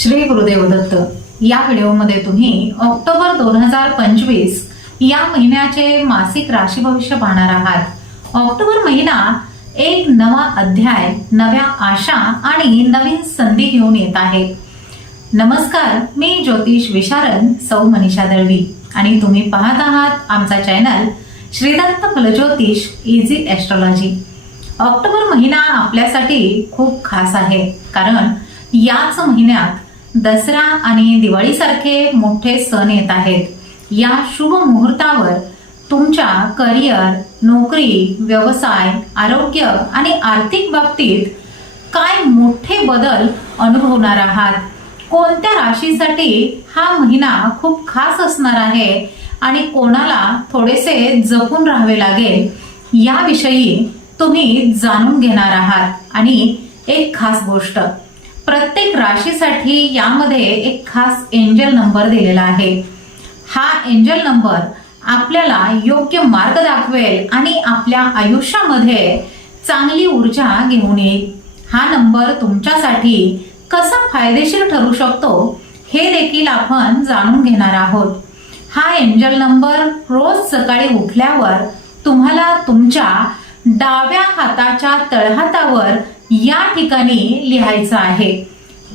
श्री गुरुदेव दत्त. या व्हिडिओमध्ये तुम्ही ऑक्टोबर दोन हजार पंचवीस या महिन्याचे मासिक राशी भविष्य पाहणार आहात. ऑक्टोबर महिना एक नवा अध्याय नव्या आशा आणि नवीन संधी घेऊन येत आहे. नमस्कार मी ज्योतिष विशारद सौ मनीषा दळवी आणि तुम्ही पाहत आहात आमचा चॅनल श्रीदत्त फलज्योतिष इझी ॲस्ट्रॉलॉजी ऑक्टोबर महिना आपल्यासाठी खूप खास आहे कारण याच महिन्यात दसरा आणि दिवाळीसारखे मोठे सण येत आहेत. या शुभ मुहूर्तावर तुमच्या करिअर नोकरी व्यवसाय आरोग्य आणि आर्थिक बाबतीत काय मोठे बदल अनुभवणार आहात? कोणत्या राशीसाठी हा महिना खूप खास असणार आहे आणि कोणाला थोडेसे जपून राहावे लागेल? याविषयी तुम्ही जाणून घेणार आहात. आणि एक खास गोष्ट प्रत्येक राशीसाठी यामध्ये एक खास एंजल नंबर दिलेला आहे. हा एंजल नंबर आपल्याला योग्य मार्ग दाखवेल आणि आपल्या आयुष्यामध्ये चांगली ऊर्जा घेऊन येईल. हा नंबर तुमच्यासाठी कसा फायदेशीर ठरू शकतो हे देखील आपण जाणून घेणार आहोत. हा एंजल नंबर रोज सकाळी उठल्यावर तुम्हाला तुमच्या डाव्या हाताच्या तळहातावर या ठिकाणी लिहायचं आहे.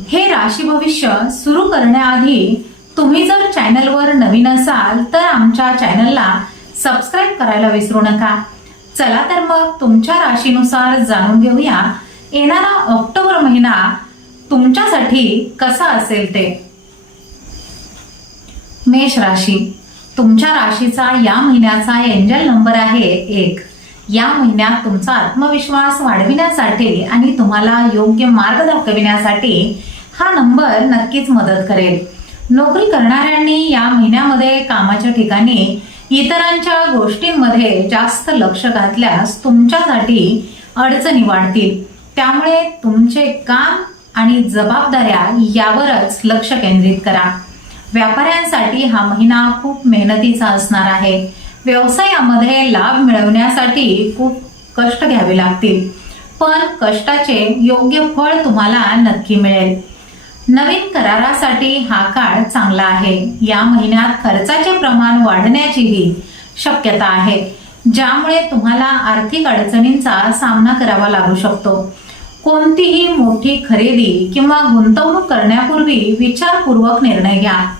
हे राशी भविष्य सुरू करण्याआधी तुम्ही जर चॅनलवर नवीन असाल तर आमच्या चॅनलला सबस्क्राईब करायला विसरू नका. चला तर मग तुमच्या राशीनुसार जाणून घेऊया येणारा ऑक्टोबर महिना तुमच्यासाठी कसा असेल ते. मेष राशी. तुमच्या राशीचा या महिन्याचा एंजल नंबर आहे एक. या महिन्यात तुमचा आत्मविश्वास वाढविण्यासाठी आणि तुम्हाला योग्य मार्ग दाखविण्यासाठी हा नंबर नक्कीच मदत करेल. नोकरी करणाऱ्यांनी या महिन्यामध्ये कामाच्या ठिकाणी इतरांच्या गोष्टींमध्ये जास्त लक्ष घातल्यास तुमच्यासाठी अडचणी वाढतील. त्यामुळे तुमचे काम आणि जबाबदाऱ्या यावरच लक्ष केंद्रित करा. व्यापाऱ्यांसाठी हा महिना खूप मेहनतीचा असणार आहे. व्यवसायामध्ये लाभ मिळवण्यासाठी खूप कष्ट घ्यावे लागतील. पण कष्टाचे योग्य फळ तुम्हाला नक्की मिळेल. नवीन करारासाठी हा काळ चांगला आहे. या महिन्यात खर्चाचे प्रमाण वाढण्याचीही शक्यता आहे. ज्यामुळे तुम्हाला आर्थिक अडचणींचा सामना करावा लागू शकतो. कोणतीही मोठी खरेदी किंवा गुंतवणूक करण्यापूर्वी विचारपूर्वक निर्णय घ्या.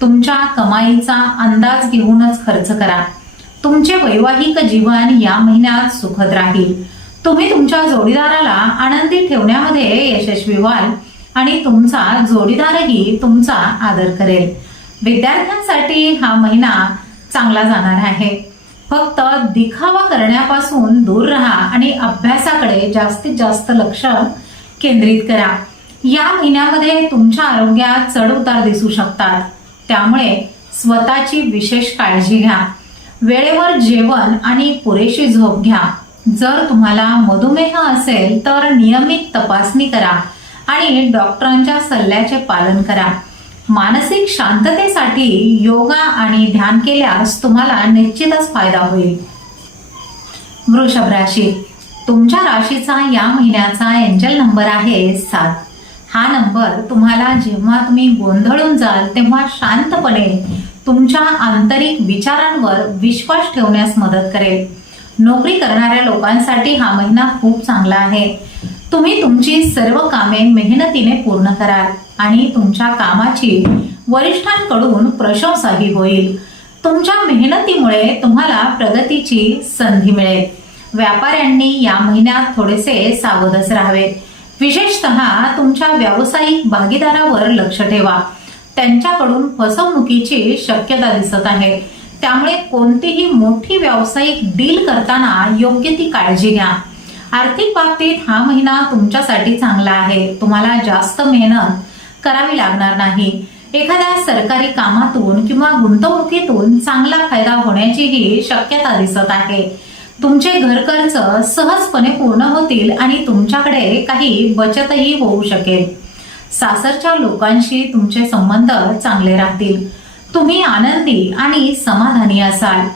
तुमच्या कमाईचा अंदाज घेऊनच खर्च करा. तुमचे वैवाहिक जीवन या महिन्यात सुखद राहील. तुम्ही तुमच्या जोडीदाराला आनंदी ठेवण्यामध्ये यशस्वी व्हाल आणि तुमचा जोडीदारही तुमचा आदर करेल. विद्यार्थ्यांसाठी हा महिना चांगला जाणार आहे. फक्त दिखावा करण्यापासून दूर राहा आणि अभ्यासाकडे जास्तीत जास्त लक्ष केंद्रित करा. या महिन्यामध्ये तुमच्या आरोग्यात चढ उतार दिसू शकतात. त्यामुळे स्वतःची विशेष काळजी घ्या. वेळेवर जेवण आणि पुरेशी झोप घ्या. जर तुम्हाला मधुमेह असेल तर नियमित तपासणी करा आणि डॉक्टरांच्या सल्ल्याचे पालन करा. मानसिक शांततेसाठी योगा आणि ध्यान केल्यास तुम्हाला निश्चितच फायदा होईल. वृषभ राशी. तुमच्या राशीचा या महिन्याचा एंजल नंबर आहे सात. हा नंबर तुम्हाला जेव्हा तुम्ही गोंधळून जाल तेव्हा शांतपणे तुमच्या आंतरिक विचारांवर विश्वास ठेवण्यास मदत करेल. नोकरी करणाऱ्या लोकांसाठी हा महिना खूप चांगला आहे. तुम्ही तुमची सर्व कामे मेहनतीने पूर्ण कराल आणि तुमच्या कामाची वरिष्ठांकडून प्रशंसाही होईल. तुमच्या मेहनतीमुळे तुम्हाला प्रगतीची संधी मिळेल. व्यापाऱ्यांनी या महिन्यात थोडेसे सावधच राहावे. विशेषतः तुमच्या व्यावसायिक भागीदारावर लक्ष ठेवा. त्यांच्याकडून फसवणुकीची शक्यता दिसत आहे. त्यामुळे कोणतीही मोठी व्यावसायिक डील करताना योग्य ती काळजी घ्या. आर्थिक बाबतीत हा महिना तुमच्यासाठी चांगला आहे. तुम्हाला जास्त मेहनत करावी लागणार नाही. एखाद्या सरकारी कामातून किंवा गुंतवणुकीतून चांगला फायदा होण्याचीही शक्यता दिसत आहे. तुमचे घरखर्च सहजपणे पूर्ण होतील आणि तुमच्याकडे काही बचतही होऊ शकेल. सासरच्या लोकांशी तुमचे संबंध चांगले राहतील. तुम्ही आनंदी आणि समाधानी असाल.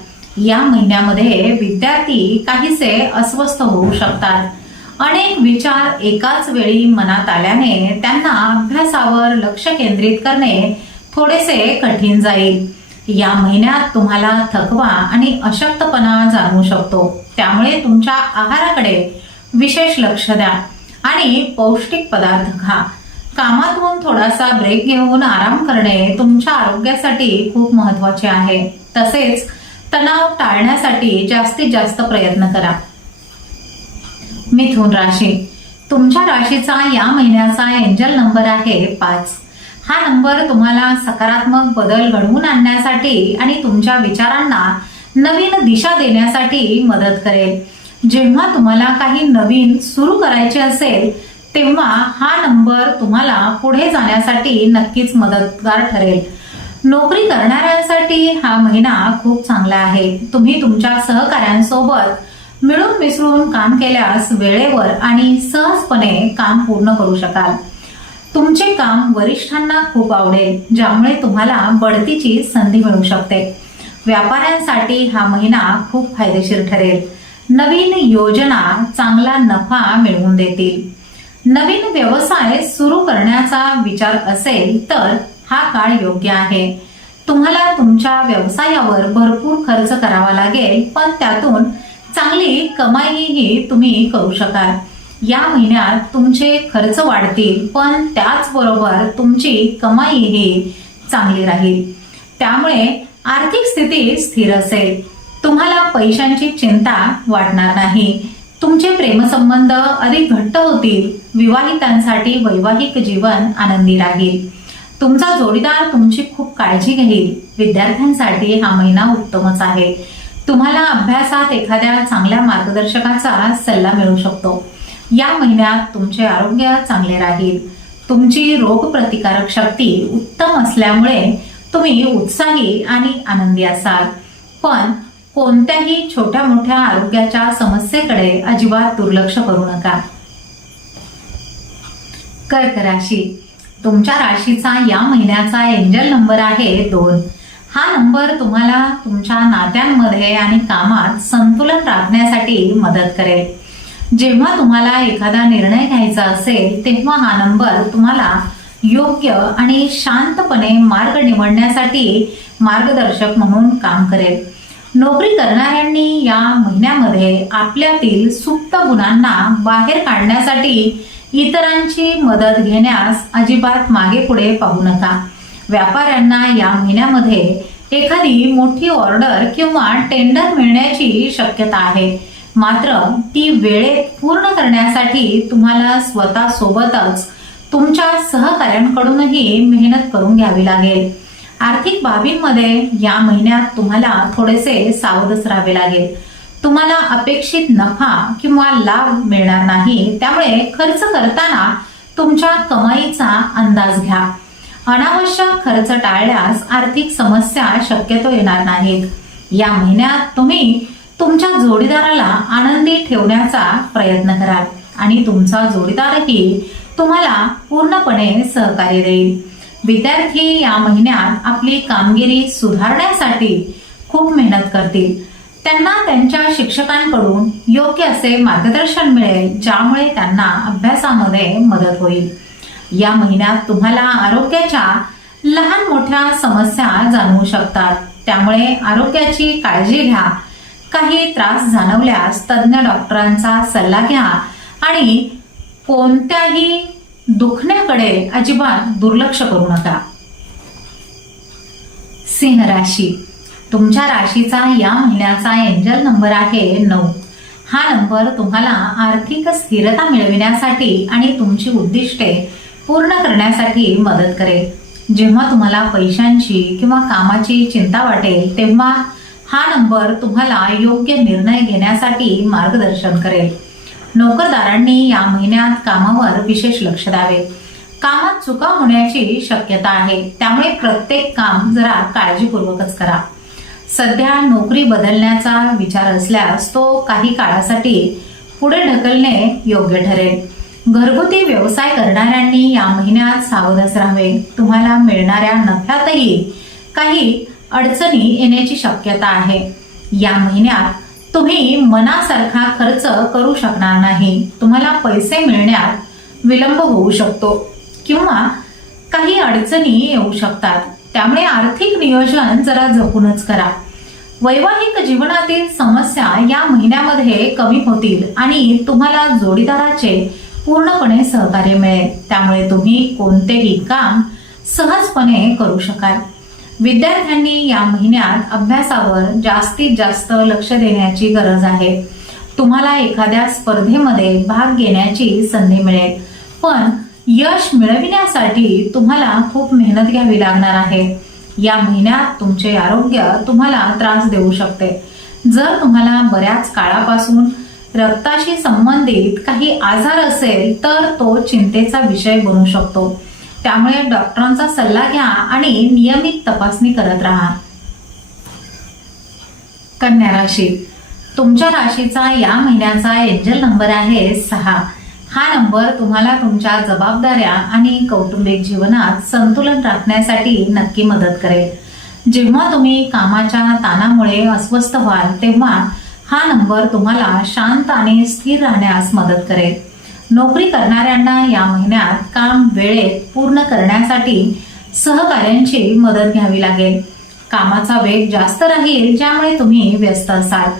या महिन्यामध्ये विद्यार्थी काहीसे अस्वस्थ होऊ शकतात. अनेक विचार एकाच वेळी मनात आल्याने त्यांना अभ्यासावर लक्ष केंद्रित करणे थोडेसे कठीण जाईल. या महिन्यात तुम्हाला थकवा आणि अशक्तपणा जाणवू शकतो. त्यामुळे तुमच्या आहाराकडे विशेष लक्ष द्या आणि पौष्टिक पदार्थ खा. कामातून थोडासा ब्रेक घेऊन आराम करणे तुमच्या आरोग्यासाठी खूप महत्त्वाचे आहे. तसेच तणाव टाळण्यासाठी जास्तीत जास्त प्रयत्न करा. मिथुन राशी. तुमच्या राशीचा या महिन्याचा एंजल नंबर आहे पाच. हा नंबर तुम्हाला सकारात्मक बदल घडवून आणण्यासाठी आणि तुमच्या विचारांना नवीन दिशा देण्यासाठी मदत करेल. जेव्हा तुम्हाला काही नवीन सुरू करायचे असेल तेव्हा हा नंबर तुम्हाला पुढे जाण्यासाठी नक्कीच मदतगार ठरेल. नोकरी करणाऱ्यांसाठी हा महिना खूप चांगला आहे. तुम्ही तुमच्या सहकाऱ्यांसोबत मिळून मिसळून काम केल्यास वेळेवर आणि सहजपणे काम पूर्ण करू शकाल. तुमचे काम वरिष्ठांना खूप आवडेल ज्यामुळे तुम्हाला बढतीची संधी मिळू शकते. व्यापाऱ्यांसाठी हा महिना खूप फायदेशीर ठरेल. नवीन योजना चांगला नफा मिळवून देतील. नवीन व्यवसाय सुरू करण्याचा विचार असेल तर हा काळ योग्य आहे. तुम्हाला तुमच्या व्यवसायावर भरपूर खर्च करावा लागेल पण त्यातून चांगली कमाईही तुम्ही करू शकाल. या महिन्यात तुमचे खर्च वाढतील पण त्याचबरोबर तुमची कमाईही चांगली राहील. त्यामुळे आर्थिक स्थिती स्थिर असेल. तुम्हाला पैशांची चिंता वाटणार नाही. तुमचे प्रेमसंबंध अधिक घट्ट होतील विवाहितांसाठी वैवाहिक जीवन आनंदी राहील. तुमचा जोडीदार तुमची खूप काळजी घेईल. विद्यार्थ्यांसाठी हा महिना उत्तमच आहे. तुम्हाला अभ्यासात एखाद्या चांगल्या मार्गदर्शकाचा सल्ला मिळू शकतो. या महिन्यात तुमचे आरोग्य चांगले राहील. तुमची रोगप्रतिकारक शक्ती उत्तम असल्यामुळे तुम्ही उत्साही आणि आनंदी असाल. पण कोणत्याही छोट्या मोठ्या आरोग्याच्या समस्येकडे अजिबात दुर्लक्ष करू नका. कर्क राशी. तुमच्या राशीचा या महिन्याचा एंजल नंबर आहे दोन. हा नंबर तुम्हाला तुमच्या नात्यांमध्ये आणि कामात संतुलन राखण्यासाठी मदत करेल. जेव्हा तुम्हाला एखादा निर्णय घ्यायचा असेल तेव्हा हा नंबर तुम्हाला योग्य आणि शांतपणे मार्ग निवडण्यासाठी मार्गदर्शक म्हणून काम करेल. नोकरी करणाऱ्यांनी या महिन्यामध्ये आपल्यातील सुप्त गुणांना बाहेर काढण्यासाठी इतरांची मदत घेण्यास अजिबात मागे पुढे पाहू नका. व्यापाऱ्यांना या महिन्यामध्ये एखादी मोठी ऑर्डर किंवा टेंडर मिळण्याची शक्यता आहे. मात्र ती वेळेत पूर्ण करण्यासाठी तुम्हाला स्वतः सोबतच तुमच्या सहकाऱ्यांकडूनही मेहनत करून घ्यावी लागेल. आर्थिक बाबींमध्ये या महिन्यात तुम्हाला थोडेसे सावधच राहावे लागेल. तुम्हाला अपेक्षित नफा किंवा लाभ मिळणार नाही. त्यामुळे खर्च करताना तुमच्या कमाईचा अंदाज घ्या. अनावश्यक खर्च टाळल्यास आर्थिक समस्या शक्यतो येणार नाहीत. या महिन्यात तुम्ही तुमच्या जोडीदाराला आनंदी ठेवण्याचा प्रयत्न कराल आणि तुमचा जोडीदारही तुम्हाला पूर्णपणे सहकार्य देईल. विद्यार्थी या महिन्यात आपली कामगिरी सुधारण्यासाठी खूप मेहनत करतील. त्यांना त्यांच्या शिक्षकांकडून योग्य असे मार्गदर्शन मिळेल ज्यामुळे त्यांना अभ्यासामध्ये मदत होईल. या महिन्यात तुम्हाला आरोग्याच्या लहान मोठ्या समस्या जाणवू शकतात. त्यामुळे आरोग्याची काळजी घ्या. काही त्रास जाणवल्यास तज्ज्ञ डॉक्टरांचा सल्ला घ्या आणि कोणत्याही दुखण्याकडे अजिबात दुर्लक्ष करू नका. सिंह राशी. तुमच्या राशीचा या महिन्याचा एंजल नंबर आहे नऊ. हा नंबर तुम्हाला आर्थिक स्थिरता मिळविण्यासाठी आणि तुमची उद्दिष्टे पूर्ण करण्यासाठी मदत करेल. जेव्हा तुम्हाला पैशांची किंवा कामाची चिंता वाटेल तेव्हा हा नंबर तुम्हाला योग्य निर्णय घेण्यासाठी मार्गदर्शन करेल. नोकरदारांनी या महिन्यात कामावर विशेष लक्ष द्यावे. कामात चुका होण्याची शक्यता आहे. त्यामुळे प्रत्येक काम जरा काळजीपूर्वकच करा. सध्या नोकरी बदलण्याचा विचार असल्यास तो काही काळासाठी पुढे ढकलणे योग्य ठरेल. घरगुती व्यवसाय करणाऱ्यांनी या महिन्यात सावधच राहावे. तुम्हाला मिळणाऱ्या नफ्यातही काही अडचणी येण्याची शक्यता आहे. या महिन्यात तुम्ही मनासारखा खर्च करू शकणार नाही. तुम्हाला पैसे मिळण्यात विलंब होऊ शकतो किंवा काही अडचणी येऊ शकतात. त्यामुळे आर्थिक नियोजन जरा जपूनच करा. वैवाहिक जीवनातील समस्या या महिन्यामध्ये कमी होतील आणि तुम्हाला जोडीदाराचे पूर्णपणे सहकार्य मिळेल. त्यामुळे तुम्ही कोणतेही काम सहजपणे करू शकाल. विद्यार्थ्यांनी या महिन्यात अभ्यासावर जास्तीत जास्त लक्ष देण्याची गरज आहे. तुम्हाला एखाद्या स्पर्धेमध्ये भाग घेण्याची संधी मिळेल. पण यश मिळविण्यासाठी तुम्हाला खूप मेहनत घ्यावी लागणार आहे. या महिन्यात तुमचे आरोग्य तुम्हाला त्रास देऊ शकते. जर तुम्हाला बऱ्याच काळापासून रक्ताशी संबंधित काही आजार असेल तर तो चिंतेचा विषय बनू शकतो. त्यामुळे डॉक्टरांचा सल्ला घ्या आणि नियमित तपासणी करत राहा. कन्या राशी. तुमच्या राशीचा या महिन्याचा एंजल नंबर आहे सहा. हा नंबर तुम्हाला तुमच्या जबाबदाऱ्या आणि कौटुंबिक जीवनात संतुलन राखण्यासाठी नक्की मदत करेल. जेव्हा तुम्ही कामाच्या ताणामुळे अस्वस्थ व्हाल तेव्हा हा नंबर तुम्हाला शांत आणि स्थिर राहण्यास मदत करेल. नोकरी करणाऱ्यांना या महिन्यात काम वेळेत पूर्ण करण्यासाठी सहकाऱ्यांची मदत घ्यावी लागेल. कामाचा वेग जास्त राहील ज्यामुळे तुम्ही व्यस्त असाल.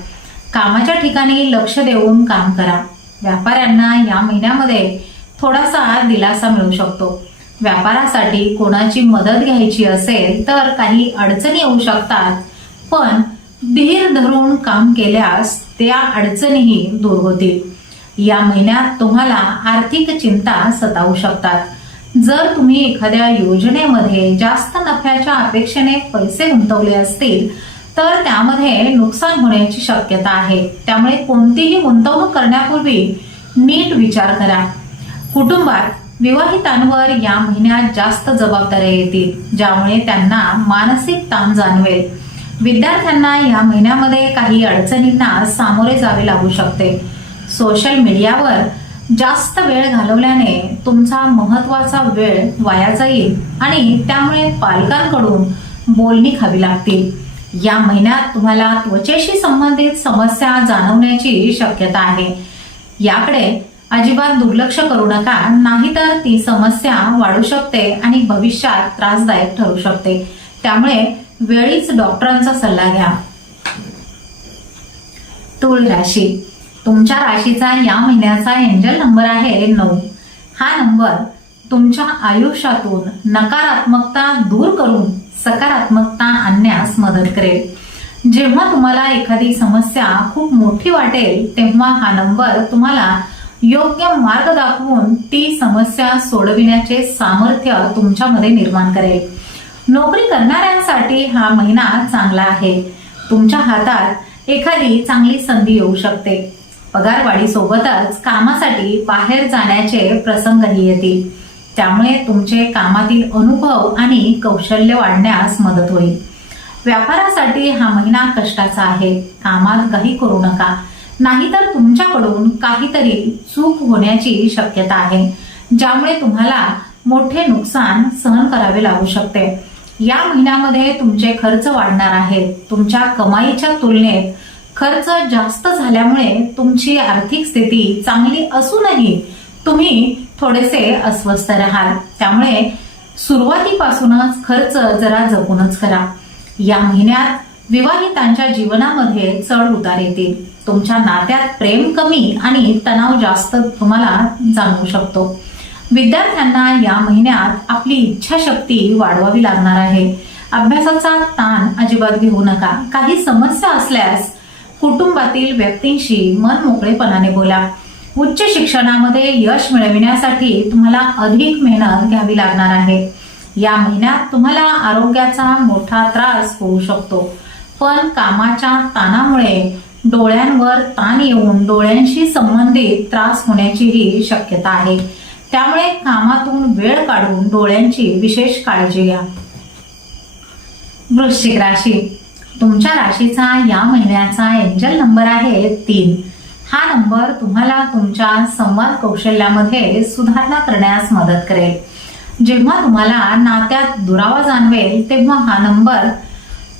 कामाच्या ठिकाणी लक्ष देऊन काम करा. व्यापाऱ्यांना या महिन्यामध्ये थोडासा दिलासा मिळू शकतो. व्यापारासाठी कोणाची मदत घ्यायची असेल तर काही अडचणी येऊ शकतात पण धीर धरून काम केल्यास त्या अडचणीही दूर होतील. या महिन्यात तुम्हाला आर्थिक चिंता सतावू शकतात. जर तुम्ही एखाद्या योजनेमध्ये जास्त नफ्याच्या अपेक्षेने पैसे गुंतवले असतील तर त्यामध्ये नुकसान होण्याची शक्यता आहे. त्यामुळे कोणतीही गुंतवणूक करण्यापूर्वी नीट विचार करा. कुटुंबात विवाहितांवर या महिन्यात जास्त जबाबदाऱ्या येतील ज्यामुळे त्यांना मानसिक ताण जाणवेल. विद्यार्थ्यांना या महिन्यामध्ये काही अडचणींना सामोरे जावे लागू शकते. सोशल मीडियावर जास्त वेळ घालवल्याने तुमचा महत्त्वाचा वेळ वाया जाईल आणि त्यामुळे पालकांकडून बोलणी खावी लागतील. या महिन्यात तुम्हाला त्वचेशी संबंधित समस्या जाणवण्याची शक्यता आहे. याकडे अजिबात दुर्लक्ष करू नका नाहीतर ती समस्या वाढू शकते आणि भविष्यात त्रासदायक ठरू शकते. त्यामुळे वेळीच डॉक्टरांचा सल्ला घ्या. तुळ राशी तुमच्या राशीचा या महिन्याचा एंजल नंबर आहे नऊ. हा नंबर तुमच्या आयुष्यातून नकारात्मकता दूर करून सकारात्मकता आणण्यास मदत करेल. जेव्हा तुम्हाला एखादी समस्या खूप मोठी वाटेल तेव्हा हा नंबर तुम्हाला योग्य मार्ग दाखवून ती समस्या सोडविण्याचे सामर्थ्य तुमच्यामध्ये निर्माण करेल. नोकरी करणाऱ्यांसाठी हा महिना चांगला आहे. तुमच्या हातात एखादी चांगली संधी येऊ शकते. पगारवाढीसोबतच कामासाठी बाहेर जाण्याचे प्रसंगही येतील. त्यामुळे तुमचे कामातील अनुभव आणि कौशल्य वाढण्यास मदत होईल. व्यापारासाठी हा महिना कष्टाचा आहे. कामात काही करू नका. नाहीतर तुमच्याकडून काहीतरी चूक होण्याची शक्यता आहे ज्यामुळे तुम्हाला मोठे नुकसान सहन करावे लागू शकते. या महिन्यामध्ये तुमचे खर्च वाढणार आहेत. तुमच्या कमाईच्या तुलनेत खर्च जास्त झाल्यामुळे तुमची आर्थिक स्थिती चांगली असूनही तुम्ही थोडेसे अस्वस्थ राहाल. त्यामुळे सुरुवातीपासूनच खर्च जरा जपूनच करा. या महिन्यात विवाहितांच्या जीवनामध्ये चढ उतार येतील तुमच्या नात्यात प्रेम कमी आणि तणाव जास्त तुम्हाला जाणवू शकतो. विद्यार्थ्यांना या महिन्यात आपली इच्छाशक्ती वाढवावी लागणार आहे. अभ्यासाचा ताण अजिबात घेऊ नका. काही समस्या असल्यास कुटुंबातील व्यक्तींशी मन मोकळेपणाने बोला. उच्च शिक्षणामध्ये यश मिळविण्यासाठी तुम्हाला अधिक मेहनत घ्यावी लागणार आहे. या महिन्यात तुम्हाला आरोग्याचा मोठा त्रास होऊ शकतो. पण कामाच्या ताणामुळे डोळ्यांवर ताण येऊन डोळ्यांशी संबंधित त्रास होण्याचीही शक्यता आहे. त्यामुळे कामातून वेळ काढून डोळ्यांची विशेष काळजी घ्या. वृश्चिक राशी. तुमच्या राशीचा या महिन्याचा एंजल नंबर आहे तीन. हा नंबर तुम्हाला तुमच्या संवाद कौशल्यामध्ये सुधारणा करण्यास मदत करेल. जेव्हा तुम्हाला नात्यात दुरावा जाणवेल तेव्हा हा नंबर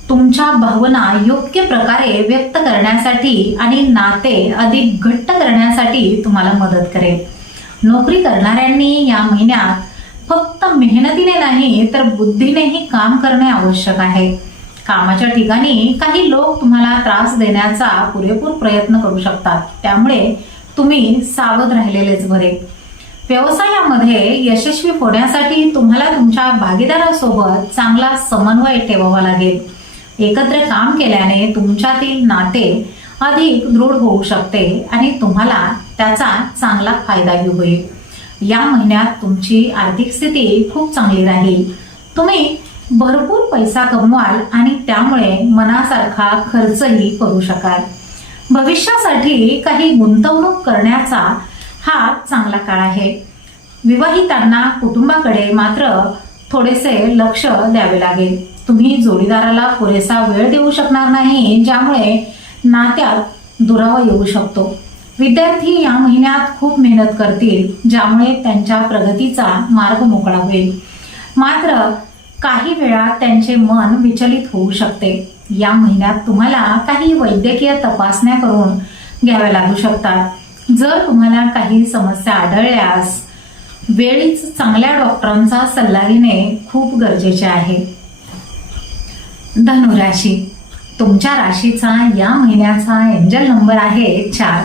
तुमच्या भावना योग्य प्रकारे व्यक्त करण्यासाठी आणि नाते अधिक घट्ट करण्यासाठी तुम्हाला मदत करेल. नोकरी करणाऱ्यांनी या महिन्यात फक्त मेहनतीने नाही तर बुद्धीनेही काम करणे आवश्यक आहे. कामाच्या ठिकाणी काही लोक तुम्हाला त्रास देण्याचा पुरेपूर प्रयत्न करू शकतात. त्यामुळे तुम्ही सावध राहिलेलेच बरे. व्यवसायामध्ये यशस्वी होण्यासाठी तुम्हाला तुमच्या भागीदारासोबत चांगला समन्वय ठेवावा लागेल. एकत्र काम केल्याने तुमच्यातील नाते अधिक दृढ होऊ शकते आणि तुम्हाला त्याचा चांगला फायदाही होईल. या महिन्यात तुमची आर्थिक स्थिती खूप चांगली राहील. तुम्ही भरपूर पैसा कमवाल आणि त्यामुळे मनासारखा खर्चही करू शकाल. भविष्यासाठी काही गुंतवणूक करण्याचा हा चांगला काळ आहे. विवाहितांना कुटुंबाकडे मात्र थोडेसे लक्ष द्यावे लागेल. तुम्ही जोडीदाराला पुरेसा वेळ देऊ शकणार नाही ज्यामुळे नात्यात दुरावा येऊ शकतो. विद्यार्थी या महिन्यात खूप मेहनत करतील ज्यामुळे त्यांच्या प्रगतीचा मार्ग मोकळा होईल. मात्र काही वेळा त्यांचे मन विचलित होऊ शकते. या महिन्यात तुम्हाला काही वैद्यकीय तपासण्या करून घ्याव्या लागू शकतात. जर तुम्हाला काही समस्या आढळल्यास वेळीच चांगल्या डॉक्टरांचा सल्ला घेणे खूप गरजेचे आहे. धनुराशी तुमच्या राशीचा या महिन्याचा एंजल नंबर आहे चार.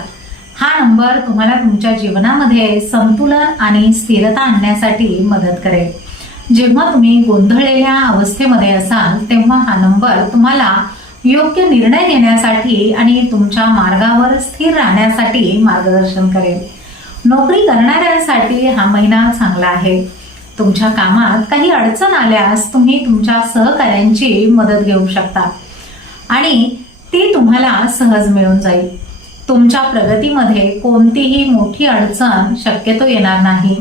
हा नंबर तुम्हाला तुमच्या जीवनामध्ये संतुलन आणि स्थिरता आणण्यासाठी मदत करेल. जेव्हा तुम्ही गोंधळलेल्या अवस्थेमध्ये असाल तेव्हा हा नंबर तुम्हाला योग्य निर्णय घेण्यासाठी आणि तुमच्या मार्गावर स्थिर राहण्यासाठी मार्गदर्शन करेल. नोकरी करणाऱ्यांसाठी हा महिना चांगला आहे. तुमच्या कामात काही अडचण आल्यास तुम्ही तुमच्या सहकाऱ्यांची मदत घेऊ शकता आणि ती तुम्हाला सहज मिळून जाईल. तुमच्या प्रगतीमध्ये कोणतीही मोठी अडचण शक्यतो येणार नाही.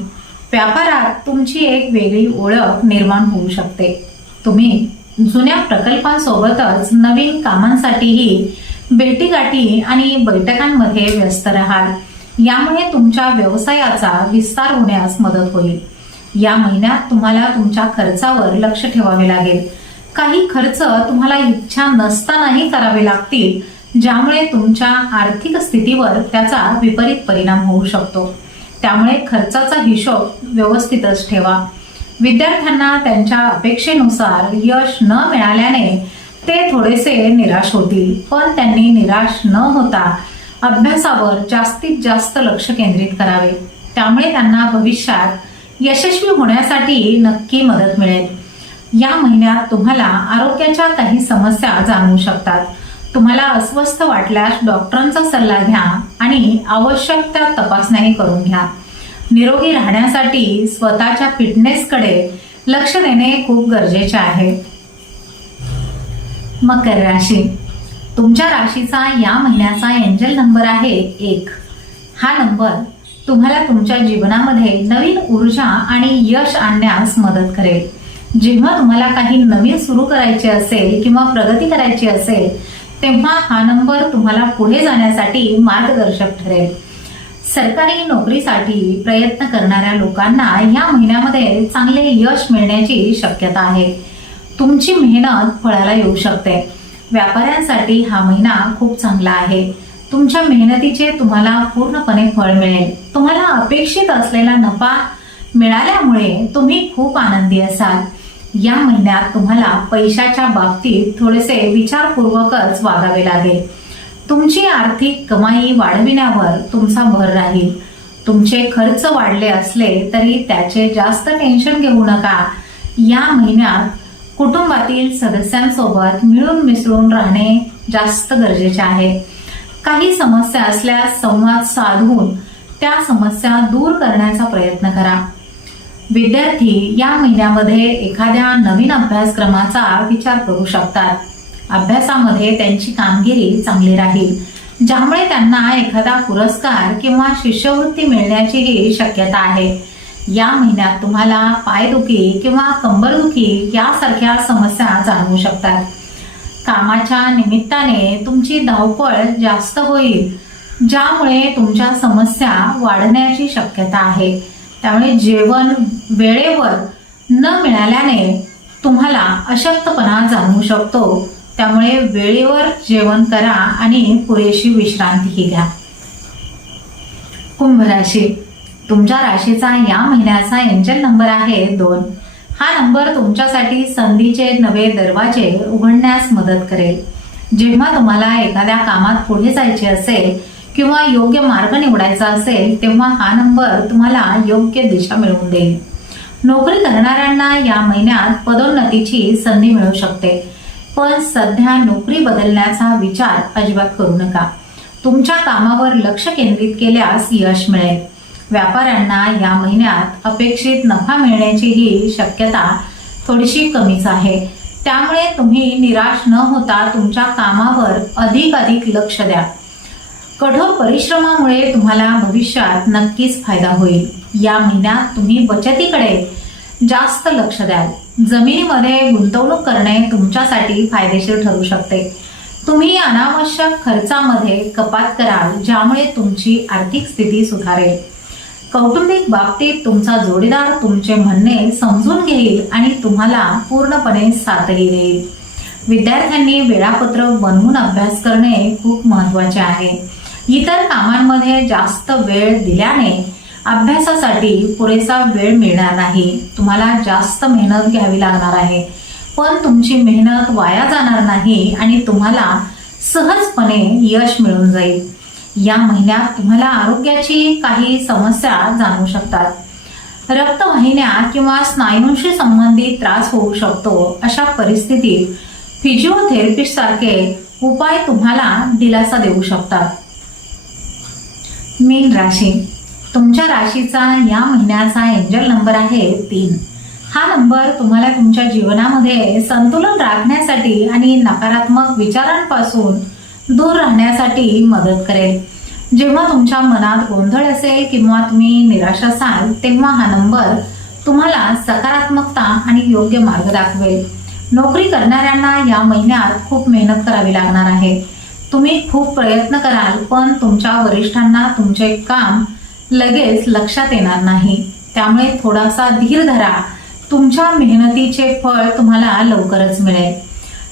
व्यापारात तुमची एक वेगळी ओळख निर्माण होऊ शकते. तुम्ही जुन्या प्रकल्पांसोबतच नवीन कामांसाठीही भेटीगाठी आणि बैठकांमध्ये व्यस्त राहाल. यामुळे तुमच्या व्यवसायाचा विस्तार होण्यास मदत होईल. या महिन्यात तुम्हाला तुमच्या खर्चावर लक्ष ठेवावे लागेल. काही खर्च तुम्हाला इच्छा नसतानाही करावे लागतील ज्यामुळे तुमच्या आर्थिक स्थितीवर त्याचा विपरीत परिणाम होऊ शकतो. त्यामुळे खर्चाचा हिशोब व्यवस्थितच ठेवा. विद्यार्थ्यांना त्यांच्या अपेक्षेनुसार यश न मिळाल्याने ते थोडेसे निराश होतील. पण त्यांनी निराश न होता अभ्यासावर जास्तीत जास्त लक्ष केंद्रित करावे. त्यामुळे त्यांना भविष्यात यशस्वी होण्यासाठी नक्की मदत मिळेल. या महिन्यात तुम्हाला आरोग्याच्या काही समस्या जाणवू शकतात. तुम्हाला अस्वस्थ वाटल्यास डॉक्टरांचा सल्ला घ्या आणि आवश्यक त्या तपासण्याही करून घ्या. निरोगी राहण्यासाठी स्वतःच्या फिटनेसकडे लक्ष देणे खूप गरजेचे आहे. मकर राशी. तुमच्या राशीचा या महिन्याचा एंजल नंबर आहे एक. हा नंबर तुम्हाला तुमच्या जीवनामध्ये नवीन ऊर्जा आणि यश आणण्यास मदत करेल. जेव्हा तुम्हाला काही नवीन सुरू करायचे असेल किंवा प्रगती करायची असेल तेव्हा हा नंबर तुम्हाला पुढे जाण्यासाठी मार्गदर्शक ठरेल. सरकारी नोकरीसाठी प्रयत्न करणाऱ्या लोकांना या महिन्यामध्ये चांगले यश मिळण्याची शक्यता आहे. तुमची मेहनत फळाला येऊ शकते. व्यापाऱ्यांसाठी हा महिना खूप चांगला आहे. तुमच्या मेहनतीचे तुम्हाला पूर्णपणे फळ मिळेल. तुम्हाला अपेक्षित असलेला नफा मिळाल्यामुळे तुम्ही खूप आनंदी असाल. या महिन्यात तुम्हाला पैशाच्या बाबतीत थोडेसे विचारपूर्वकच वागावे लागेल. तुमची आर्थिक कमाई वाढविण्यावर तुमचा भर राहील. तुमचे खर्च वाढले असले तरी त्याचे जास्त टेन्शन घेऊ नका. या महिन्यात कुटुंबातील सदस्यांसोबत मिळून मिसळून राहणे जास्त गरजेचे आहे. काही समस्या असल्यास संवाद साधून त्या समस्या दूर करण्याचा प्रयत्न करा. विद्यार्थी या महिन्यामध्ये एखाद्या नवीन अभ्यासक्रमाचा विचार करू शकतात. अभ्यासामध्ये त्यांची कामगिरी चांगली राहील ज्यामुळे त्यांना एखादा पुरस्कार किंवा शिष्यवृत्ती मिळण्याचीही शक्यता आहे. या महिन्यात तुम्हाला पायदुखी किंवा कंबरदुखी यासारख्या समस्या जाणवू शकतात. कामाच्या निमित्ताने तुमची धावपळ जास्त होईल ज्यामुळे तुमच्या समस्या वाढण्याची शक्यता आहे. त्यामुळे जेवण वेळेवर न मिळाल्याने तुम्हाला अशक्तपणा जाणवू शकतो. त्यामुळे वेळेवर जेवण करा आणि पुरेशी विश्रांतीही घ्या. कुंभ राशी तुमच्या राशीचा या महिन्याचा एंजल नंबर आहे दोन. हा नंबर तुमच्यासाठी संधीचे नवे दरवाजे उघडण्यास मदत करेल. जेव्हा तुम्हाला एखाद्या कामात पुढे जायचे असेल किंवा योग्य मार्ग निवडायचा असेल तेव्हा हा नंबर तुम्हाला योग्य दिशा मिळवून देईल. नोकरी करणाऱ्यांना या महिन्यात पदोन्नतीची संधी मिळू शकते. पण सध्या नोकरी बदलण्याचा विचार अजिबात करू नका. तुमच्या कामावर लक्ष केंद्रित केल्यास यश मिळेल. व्यापाऱ्यांना या महिन्यात अपेक्षित नफा मिळण्याचीही शक्यता थोडीशी कमीच आहे. त्यामुळे तुम्ही निराश न होता तुमच्या कामावर अधिक अधिक लक्ष द्या. कठोर परिश्रमामुळे तुम्हाला भविष्यात नक्कीच फायदा होईल. या महिन्यात तुम्ही बचतीकडे जास्त लक्ष द्याल. जमिनीमध्ये गुंतवणूक करणे तुमच्यासाठी फायदेशीर ठरू शकते. तुम्ही अनावश्यक खर्चामध्ये कपात कराल ज्यामुळे तुमची आर्थिक स्थिती सुधारेल. कौटुंबिक बाबतीत तुमचा जोडीदार तुमचे म्हणणे समजून घेईल आणि तुम्हाला पूर्णपणे साथही देईल. विद्यार्थ्यांनी वेळापत्रक बनवून अभ्यास करणे खूप महत्त्वाचे आहे. इतर कामांमध्ये जास्त वेळ दिल्याने अभ्यासासाठी पुरेसा वेळ मिळणार नाही. तुम्हाला जास्त मेहनत घ्यावी लागणार आहे. पण तुमची मेहनत वाया जाणार नाही आणि तुम्हाला सहजपणे यश मिळून जाईल. या महिन्यात तुम्हाला आरोग्याची काही समस्या जाणवू शकतात. रक्तवाहिन्या किंवा स्नायूंशी संबंधित त्रास होऊ शकतो. अशा परिस्थितीत फिजिओथेरपिस्ट सारखे उपाय तुम्हाला दिलासा देऊ शकतात. मीन राशी. तुमच्या राशीचा या महिन्याचा एंजल नंबर आहे तीन. हा नंबर तुम्हाला तुमच्या जीवनामध्ये संतुलन राखण्यासाठी आणि नकारात्मक विचारांपासून दूर राहण्यासाठी मदत करेल. जेव्हा तुमच्या मनात गोंधळ असेल किंवा तुम्ही निराश असाल तेव्हा हा नंबर तुम्हाला सकारात्मकता आणि योग्य मार्ग दाखवेल. नोकरी करणाऱ्यांना या महिन्यात खूप मेहनत करावी लागणार आहे. तुम्ही खूप प्रयत्न कराल पण तुमच्या वरिष्ठांना तुमचे काम लगेच लक्षात येणार नाही. त्यामुळे थोडासा धीर धरा. तुमच्या मेहनतीचे फळ तुम्हाला लवकरच मिळेल.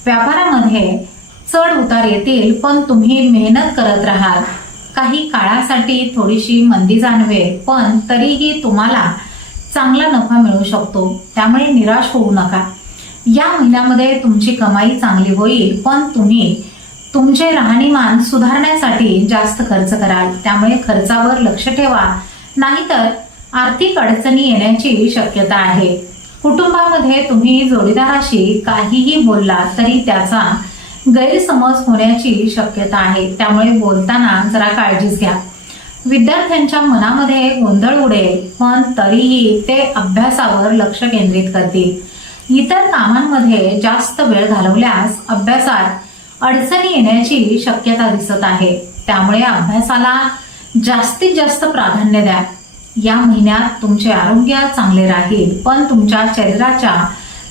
व्यापारामध्ये चढ उतार येतील पण तुम्ही मेहनत करत राहाल. काही काळासाठी थोडीशी मंदी जाणवेल पण तरीही तुम्हाला चांगला नफा मिळू शकतो. त्यामुळे निराश होऊ नका. या महिन्यामध्ये तुमची कमाई चांगली होईल पण तुम्ही तुमचे राहणीमान सुधारण्यासाठी जास्त खर्च कराल. त्यामुळे खर्चावर लक्ष ठेवा. नाहीतर आर्थिक अडचणी येण्याची शक्यता आहे. कुटुंबामध्ये तुम्ही जोडीदाराशी काहीही बोलला तरी त्याचा गैरसमज होण्याची शक्यता आहे. त्यामुळे बोलताना जरा काळजीच घ्या. विद्यार्थ्यांच्या मनामध्ये गोंधळ उडेल पण तरीही ते अभ्यासावर लक्ष केंद्रित करतील. इतर कामांमध्ये जास्त वेळ घालवल्यास अभ्यासात अडचणी येण्याची शक्यता दिसत आहे. त्यामुळे अभ्यासाला जास्तीत जास्त प्राधान्य द्या. या महिन्यात तुमचे आरोग्य चांगले राहील पण तुमच्या शरीराच्या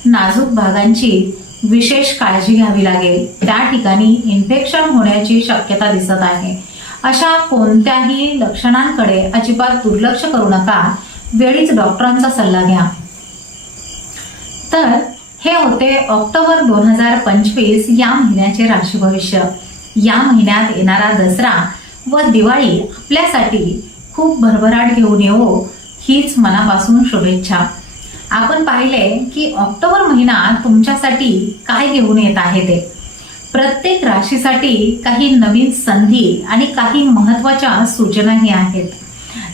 नाजूक भागांची विशेष काळजी घ्यावी लागेल. त्या ठिकाणी इन्फेक्शन होण्याची शक्यता दिसत आहे. अशा कोणत्याही लक्षणांकडे अजिबात दुर्लक्ष करू नका. वेळीच डॉक्टरांचा सल्ला घ्या. तर हे होते ऑक्टोबर दोन हजार पंचवीस या महिन्याचे राशी भविष्य या महिन्यात येणारा दसरा व दिवाळी आपल्यासाठी खूप भरभराट घेऊन येवो हीच मनापासून शुभेच्छा. आपण पाहिले की ऑक्टोबर महिना तुमच्यासाठी काय घेऊन येत आहे ते. प्रत्येक राशीसाठी काही नवीन संधी आणि काही महत्त्वाच्या सूचनाही आहेत.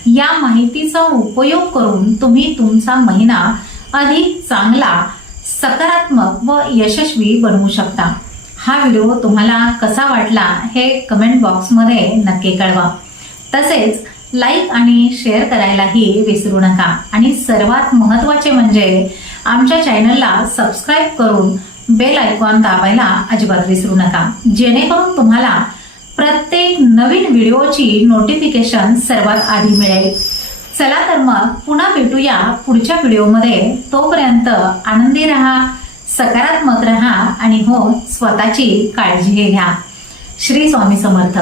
या माहितीचा उपयोग करून तुम्ही तुमचा महिना अधिक चांगला सकारात्मक व यशस्वी बनवू शकता. हा व्हिडिओ तुम्हाला कसा वाटला हे कमेंट बॉक्समध्ये नक्की कळवा. तसेच लाईक आणि शेअर करायलाही विसरू नका. आणि सर्वात महत्त्वाचे म्हणजे आमच्या चॅनलला सबस्क्राईब करून बेल आयकॉन दाबायला अजिबात विसरू नका. जेणेकरून तुम्हाला प्रत्येक नवीन व्हिडिओची नोटिफिकेशन सर्वात आधी मिळेल. चला तर मग पुन्हा भेटूया पुढच्या व्हिडिओमध्ये. तोपर्यंत आनंदी राहा सकारात्मक राहा आणि हो स्वतःची काळजी घ्या श्री स्वामी समर्थ.